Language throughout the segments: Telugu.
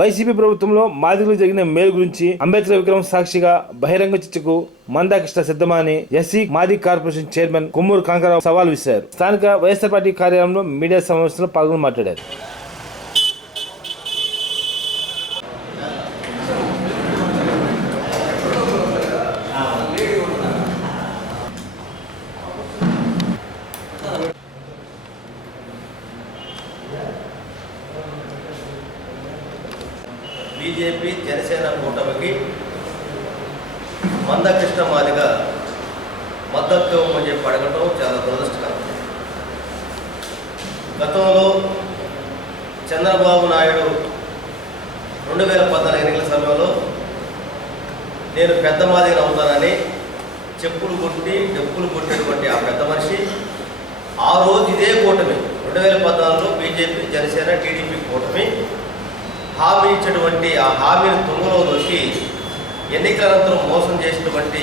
వైసీపీ ప్రభుత్వంలో మాదిగలు జరిగిన మేలు గురించి అంబేద్కర్ విగ్రహం సాక్షిగా బహిరంగ చర్చకు మందాకృష్ణ సిద్ధమా అని ఎస్సీ మాది కార్పొరేషన్ చైర్మన్ కొమ్మూరు కాంకారావు సవాల్ విసిరారు. స్థానిక వైఎస్ఆర్ పార్టీ కార్యాలయంలో మీడియా సమావేశంలో పాల్గొని మాట్లాడారు. బీజేపీ జనసేన కూటమికి మందకృష్ణ మాదిగ మద్దతు అని చెప్పి అడగటం చాలా దురదృష్టకరం. గతంలో చంద్రబాబు నాయుడు 2014 ఎన్నికల సమయంలో నేను పెద్ద మాదిగను అవుతానని చెప్పులు కొట్టి డెప్పులు కొట్టేటువంటి ఆ పెద్ద మనిషి ఆ రోజు ఇదే కూటమి 2014లో బీజేపీ జనసేన టీడీపీ కూటమి హామీ ఇచ్చినటువంటి ఆ హామీని తుంగలో దొరికి ఎన్నికల అనంతరం మోసం చేసినటువంటి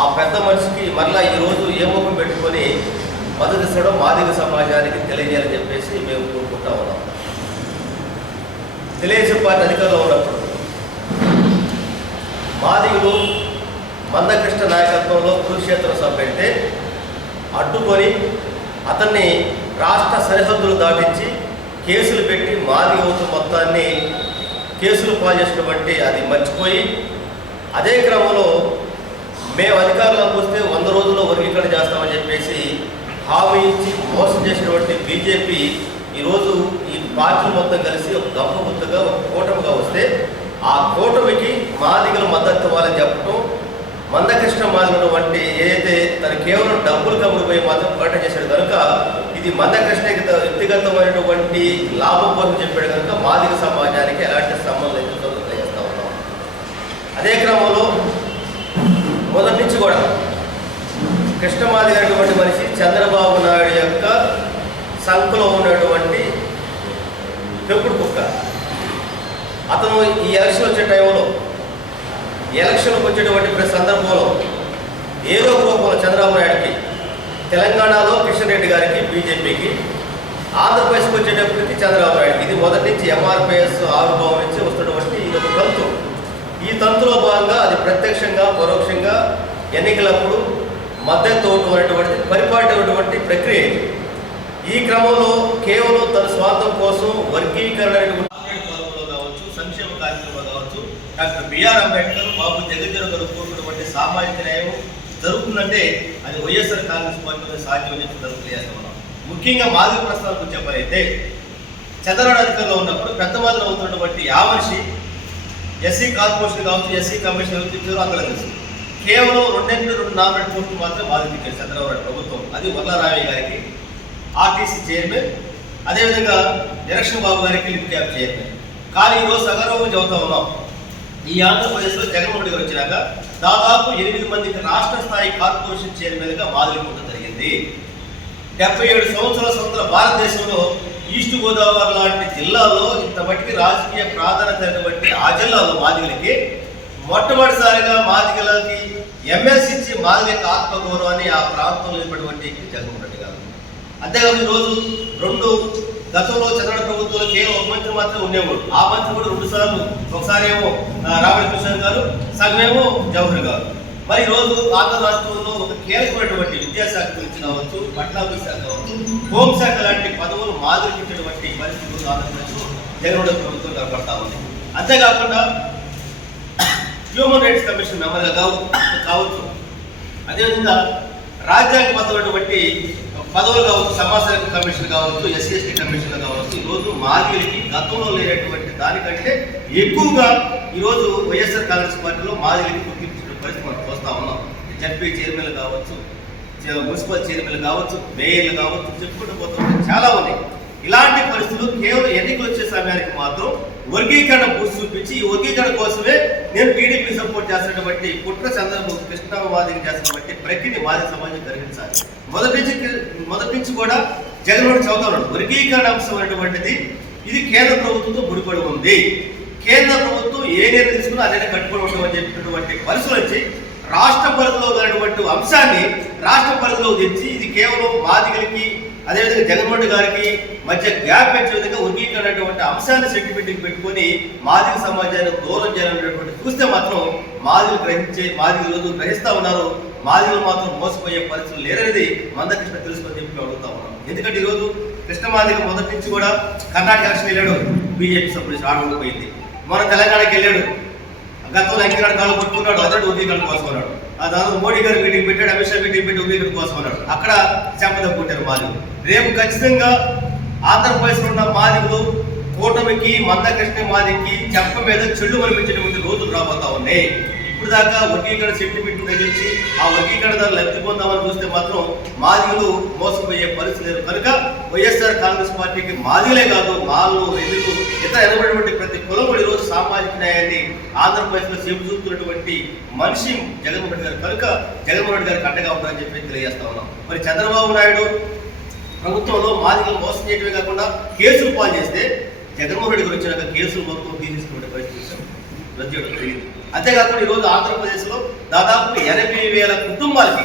ఆ పెద్ద మనిషికి మరలా ఈరోజు ఏ ముఖం పెట్టుకొని మద్దతు ఇవ్వడం మాదిగ సమాజానికి తెలియజేయాలని చెప్పేసి మేము కోరుకుంటా ఉన్నాం. తెలుగుదేశం పార్టీ అధికారంలో ఉన్నప్పుడు మాదిగలు మందకృష్ణ నాయకత్వంలో కురుక్షేత్ర సభ పెడితే అడ్డుకొని అతన్ని రాష్ట్ర సరిహద్దులు దాటించి కేసులు పెట్టి మాదిగ యువత మొత్తాన్ని కేసులు పాలు చేసినటువంటి అది మర్చిపోయి అదే క్రమంలో మేము అధికారంలోకి వస్తే 100 రోజుల్లో వర్గీకరణ చేస్తామని చెప్పేసి హామీ ఇచ్చి మోసం చేసినటువంటి బీజేపీ ఈరోజు ఈ పార్టీలు మొత్తం కలిసి ఒక గంపగుత్తగా ఒక కూటమిగా వస్తే ఆ కూటమికి మాదిగలు మద్దతు ఇవ్వాలని చెప్పడం మందకృష్ణ మాదిగలు వంటి ఏదైతే తను కేవలం డబ్బులు కమ్ముడిపోయి మాత్రం ప్రకటన చేశాడు కనుక ఇది మందకృష్ణకి వ్యక్తిగతమైనటువంటి లాభం కోసం చెప్పాడు కనుక మాదిగ సమాజానికి ఎలాంటి సంబంధం లేకుండా తెలియజేస్తా ఉన్నాం. అదే క్రమంలో మొదటి నుంచి కూడా కృష్ణమాదిగ అనేటువంటి మనిషి చంద్రబాబు నాయుడు యొక్క సంఖలో ఉన్నటువంటి పెంపుడు కుక్క. అతను ఈ ఎలక్షన్ వచ్చే టైంలో ఎలక్షన్కి వచ్చేటువంటి సందర్భంలో ఏదో ఒక రూపంలో చంద్రబాబు నాయుడికి తెలంగాణలో కిషన్ రెడ్డి గారికి బీజేపీకి ఆంధ్రప్రదేశ్కి వచ్చేటప్పటికి చంద్రబాబు నాయుడికి ఇది మొదటి నుంచి ఎంఆర్పిఎస్ ఆవిర్భావం నుంచి వస్తున్నటువంటి ఇది ఒక తంతు. ఈ తంతులో భాగంగా అది ప్రత్యక్షంగా పరోక్షంగా ఎన్నికలప్పుడు మద్దతు అనేటువంటిది పరిపాటినటువంటి ప్రక్రియ. ఈ క్రమంలో కేవలం తన స్వార్థం కోసం వర్గీకరణ కావచ్చు, సంక్షేమ కార్యక్రమాలు కావచ్చు, డాక్టర్ బిఆర్ అంబేద్కర్, బాబు జగజ్జీవన్ గారు కోరుకున్నటువంటి సామాజిక న్యాయం జరుగుతుందంటే అది వైఎస్ఆర్ కాంగ్రెస్ పార్టీలో సాధ్యం అని చెప్పి తెలియజేస్తున్నాం. ముఖ్యంగా మాదిగ ప్రస్తావనకు చెప్పారైతే చంద్రబాబు అధికారంలో ఉన్నప్పుడు పెద్ద మాదిగలు అవుతున్నటువంటి ఆ మనిషి ఎస్సీ కార్పొరేషన్ కావచ్చు, ఎస్సీ కమిషన్ ఇచ్చారు అందరూ తెలుసు. కేవలం 2 నామినేట్ పోస్టులు మాత్రం మాదిగ ఇచ్చారు చంద్రబాబు నాయుడు ప్రభుత్వం. అది వరలరామయ్య గారికి ఆర్టీసీ చైర్మన్, అదేవిధంగా ఎలక్షన్ బాబు గారికి లిఫ్ట్ క్యాబ్ చైర్మన్. కానీ ఈరోజు సగర్వంగా చెబుతా ఉన్నాం, ఈ ఆంధ్రప్రదేశ్లో జగన్మోహన్ రెడ్డి గారు వచ్చినాక దాదాపు 8 మందికి రాష్ట్ర స్థాయి కార్పొరేషన్ చైర్మన్గా మాదిగలు ఉండడం జరిగింది. 77 సంవత్సరాల స్వతంత్ర భారతదేశంలో ఈస్ట్ గోదావరి లాంటి జిల్లాలో ఇంత మట్టికి రాజకీయ ప్రాధాన్యత అయినటువంటి ఆ జిల్లాలో మాదిగలకి మొట్టమొదటిసారిగా మాదిగలకి ఎమ్మెల్సీ ఇచ్చి మాదిగ యొక్క ఆత్మగౌరవాన్ని ఆ ప్రాంతంలో ఉన్నటువంటి జగన్మోహన్ రెడ్డి గారు. అంతేకాదు ఈరోజు గతంలో చంద్రబాబు ప్రభుత్వంలో కేవలం ఒక మంత్రి మాత్రమే ఉండేవాడు. ఆ మంత్రి కూడా 2 సార్లు, ఒకసారి ఏమో రామకృష్ణ గారు, సగమేమో జవహర్ గారు. మరి ఈరోజు ఆంధ్ర రాష్ట్రంలో ఒక కీలకమైనటువంటి విద్యాశాఖ గురించి కావచ్చు, పట్టణాభివృద్ధి శాఖ కావచ్చు, హోంశాఖ లాంటి పదవులు మాదిరికించినటువంటి పరిస్థితులు ఆంధ్రప్రదేశ్లో జగన్మోహన్ ప్రభుత్వం కనపడతా ఉంది. అంతేకాకుండా హ్యూమన్ రైట్స్ కమిషన్ మెంబర్గా కావచ్చు, అదేవిధంగా రాజ్యాంగబద్ధమైనటువంటి పదవులు కావచ్చు, సమాజ కమిషన్ కావచ్చు, ఎస్సీ ఎస్టీ కమిషన్ కావచ్చు, ఈరోజు మాదిగలకి గతంలో లేనటువంటి దానికంటే ఎక్కువగా ఈరోజు వైఎస్ఆర్ కాంగ్రెస్ పార్టీలో మాదిగలకి గుర్తించిన పరిస్థితి మనం చూస్తూ ఉన్నాం. జడ్పీ చైర్మన్లు కావచ్చు, మున్సిపల్ చైర్మన్లు కావచ్చు, మేయర్లు కావచ్చు, చెప్పుకుంటూ పోతున్న చాలా ఉన్నాయి. ఇలాంటి పరిస్థితులు కేవలం ఎన్నికలు వచ్చే సమయానికి మాత్రం వర్గీకరణ పూర్తి చూపించి ఈ వర్గీకరణ కోసమే నేను టీడీపీ సపోర్ట్ చేస్తున్నటువంటి కుట్ర చంద్రబాబు కృష్ణమాదికి చేస్తున్నటువంటి ప్రక్రియ మాదిగ సమాజం జరిగించాలి. మొదటి నుంచి కూడా జగన్మోహన్ చదువుతా ఉన్నాడు. వర్గీకరణ అంశం అనేటువంటిది ఇది కేంద్ర ప్రభుత్వంతో ముడిపడి ఉంది. కేంద్ర ప్రభుత్వం ఏ నిర్ణయం తీసుకున్నా అదే కట్టుబడి ఉంటామని చెప్పినటువంటి పరిస్థితులు వచ్చి రాష్ట్ర పరిధిలో ఉన్నటువంటి అంశాన్ని రాష్ట్ర పరిధిలో తెచ్చి ఇది కేవలం మాదిగలకి అదేవిధంగా జగన్మోహన్ రెడ్డి గారికి మధ్య గ్యాప్ పెట్టే విధంగా వర్గీకరణటువంటి అంశాన్ని సెంటిమెంట్కి పెట్టుకొని మాదిగ సమాజాన్ని దూరం చేయాలనేటువంటి చూస్తే మాత్రం మాదిగలు రోజు గ్రహిస్తా ఉన్నారు. మాదిగలు మాత్రం మోసపోయే పరిస్థితులు లేరనేది మందకృష్ణ తెలుసుకొని చెప్పి మేము అడుగుతా ఉన్నాం. ఎందుకంటే ఈరోజు కృష్ణ మాదిగ మొదటి నుంచి కూడా కర్ణాటక ఎలక్షన్ వెళ్ళాడు, బీజేపీ సభ్యులు ఆడబడిపోయింది. మన తెలంగాణకి వెళ్ళాడు, గతంలో ఎంకనాడు కాళ్ళు పట్టుకున్నాడు, అదే వర్గీకరణ కోసుకున్నాడు. ఆ తర్వాత మోడీ గారు మీటింగ్ పెట్టాడు, అమిత్ షా మీటింగ్ పెట్టి వర్గీకరణ కోసుకున్నాడు. అక్కడ చెంపదం కొట్టారు మాదిగలు. రేపు ఖచ్చితంగా ఆంధ్రప్రదేశ్లో ఉన్న మాదిగలు కూటమికి మందకృష్ణ మాదికి చెంప మీద చెల్లు మనిపించేటువంటి రోజులు రాబోతా ఉన్నాయి. ఇప్పుడు దాకా వర్గీకరణ సెంటిమెంట్ తగిలించి ఆ వర్గీకరణ లబ్ధి పొందామని చూస్తే మాత్రం మాదిగలు మోసపోయే పరిస్థితి లేదు. కనుక వైఎస్ఆర్ కాంగ్రెస్ పార్టీకి మాదిగలే కాదు, మాలు రెల్లులు ఇతర ఎనబడినటువంటి ప్రతి కులం కూడా ఈరోజు సామాజిక న్యాయాన్ని ఆంధ్రప్రదేశ్లో సేపు చూస్తున్నటువంటి మనిషి జగన్మోహన్ రెడ్డి గారు. కనుక జగన్మోహన్ రెడ్డి గారికి అండగా ఉంటారని చెప్పి తెలియజేస్తా ఉన్నాం. మరి చంద్రబాబు నాయుడు ప్రభుత్వంలో మాదిగలు మోసం చేయడమే కాకుండా కేసులు పాలు చేస్తే జగన్మోహన్ రెడ్డి గారు వచ్చినాక కేసులు మొత్తం తీసేసుకునే పరిస్థితి రద్దు చేయడం జరిగింది. అంతేకాకుండా ఈరోజు ఆంధ్రప్రదేశ్లో దాదాపు 80,000 కుటుంబాలకి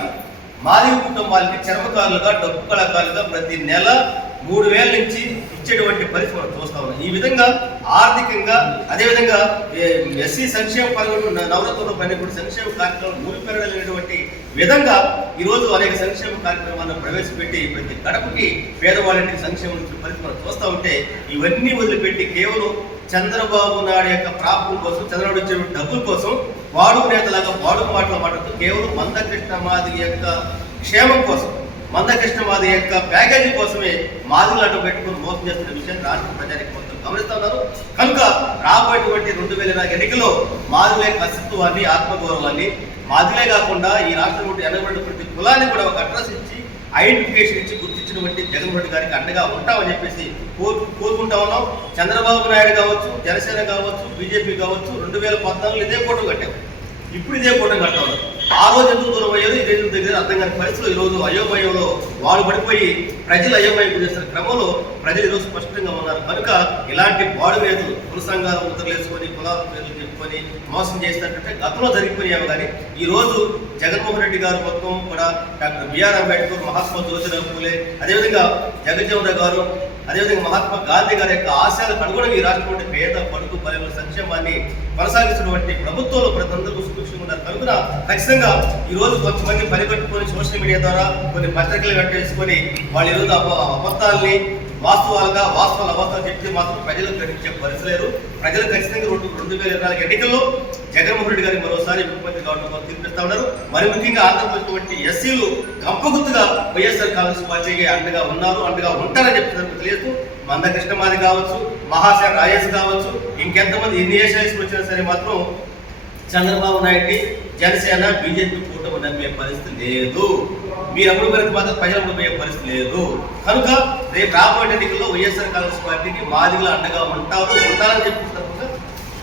మాదిగ కుటుంబాలకి చర్మకారులుగా డబ్బు కళాకారులుగా ప్రతి నెల 3,000 నుంచి ఇచ్చేటువంటి పరిస్థితి మనం చూస్తా ఉన్నాం. ఈ విధంగా ఆర్థికంగా అదేవిధంగా ఎస్సీ సంక్షేమ పరంగా నవరత్నంలో పన్నెండు సంక్షేమ కార్యక్రమాలు మూలిపెరడలేనటువంటి విధంగా ఈరోజు అనేక సంక్షేమ కార్యక్రమాలను ప్రవేశపెట్టి ప్రతి గడపకి పేదవాళ్ళకి సంక్షేమం పరిస్థితి మనం చూస్తూ ఉంటే ఇవన్నీ వదిలిపెట్టి కేవలం చంద్రబాబు నాయుడు యొక్క ప్రాప్తం కోసం, చంద్రబాబు ఇచ్చే డబ్బుల కోసం వాడుక నేతలాగా వాడుక మాటలు మాట్లాడుతూ కేవలం మందకృష్ణ మాదిగ యొక్క క్షేమం కోసం, మందకృష్ణ మాదిగ యొక్క ప్యాకేజీ కోసమే మాదిగలు అడ్డు పెట్టుకుని మోసం చేస్తున్న విషయాన్ని రాష్ట్ర ప్రజానికి మొత్తం గమనిస్తున్నారు. కనుక రాబోయేటువంటి 2024 ఎన్నికల్లో మాదిగల యొక్క అస్తిత్వాన్ని, ఆత్మగౌరవాన్ని, మాదిలే కాకుండా ఈ రాష్ట్రంలో ఎనబడిన ప్రతి కులాన్ని కూడా ఒక అడ్రస్ ఇచ్చి ఐడెంటిఫికేషన్ ఇచ్చి గుర్తించినటువంటి జగన్మోహన్ రెడ్డి గారికి అండగా ఉంటామని చెప్పేసి కోరుకుంటా ఉన్నాం. చంద్రబాబు నాయుడు కావచ్చు, జనసేన కావచ్చు, బీజేపీ కావచ్చు 2014 ఇదే కూటమి కట్టారు, ఇప్పుడు ఇదే కూటమి కట్టా ఉన్నారు. ఆ రోజు ఎందుకు దూరం అయ్యారు, ఈ రోజు దగ్గర అర్థం కాని పరిస్థితులు ఈరోజు అయోమయంలో వాడు పడిపోయి ప్రజలు అయోమయం చేస్తున్న క్రమంలో ప్రజలు ఈరోజు స్పష్టంగా ఉన్నారు. కనుక ఇలాంటి బాడు నేతలు కుల సంఘాలు ఉత్తర్లు వేసుకొని కులాల పేర్లు చెప్పుకొని మోసం చేసినట్టే గతంలో జరిగిపోయాము. కానీ ఈ రోజు జగన్మోహన్ రెడ్డి గారు మొత్తం కూడా డాక్టర్ బిఆర్ అంబేద్కర్, మహాత్మా జ్యోతిరావు పూలే, అదేవిధంగా జగజ్జీవన్ గారు, అదేవిధంగా మహాత్మా గాంధీ గారి యొక్క ఆశయాలకు అనుగుణంగా ఈ రాష్ట్రంలో పేద పడుకు బలైన సంక్షేమాన్ని కొనసాగిస్తున్నటువంటి ప్రభుత్వంలో ప్రజలందరూ సుభిక్షంగా ఉన్నారు. కనుక ఖచ్చితంగా ఈ రోజు కొంతమంది పనిగట్టుకొని సోషల్ మీడియా ద్వారా కొన్ని పత్రికలు కట్టేసుకొని వాళ్ళు ఈరోజు అబద్ధాలని వాస్తవాలుగా అబద్ధాలు చెప్తే మాత్రం ప్రజలకు గ్రహించే పరిస్థితి లేరు. ప్రజలు ఖచ్చితంగా 2024 ఎన్నికల్లో జగన్మోహన్ రెడ్డి గారికి మరోసారి ముఖ్యమంత్రి కావడం తీర్పిస్తా ఉన్నారు. మరి ముఖ్యంగా ఆంధ్రప్రదేశ్ ఎస్సీలు గంపగుత్తుగా వైఎస్ఆర్ కాంగ్రెస్ పార్టీకి అండగా ఉన్నారు, అండగా ఉంటారని చెప్తున్నారు. తెలియదు మందకృష్ణ మాది కావచ్చు, మహాశయ రాజేష్ కావచ్చు, ఇంకెంతమంది ఎన్ని ఏషాయిస్లు వచ్చినా సరే మాత్రం చంద్రబాబు నాయుడిని జనసేన బీజేపీ కూటమి నమ్మే పరిస్థితి లేదు. మీరు అమలు పరిస్థితి మాత్రం ప్రజలు అమలుపోయే పరిస్థితి లేదు. కనుక రేపు రాబోయే ఎన్నికల్లో వైఎస్ఆర్ కాంగ్రెస్ పార్టీకి మాదిగలు అండగా ఉంటారని చెప్పిస్తున్నారు.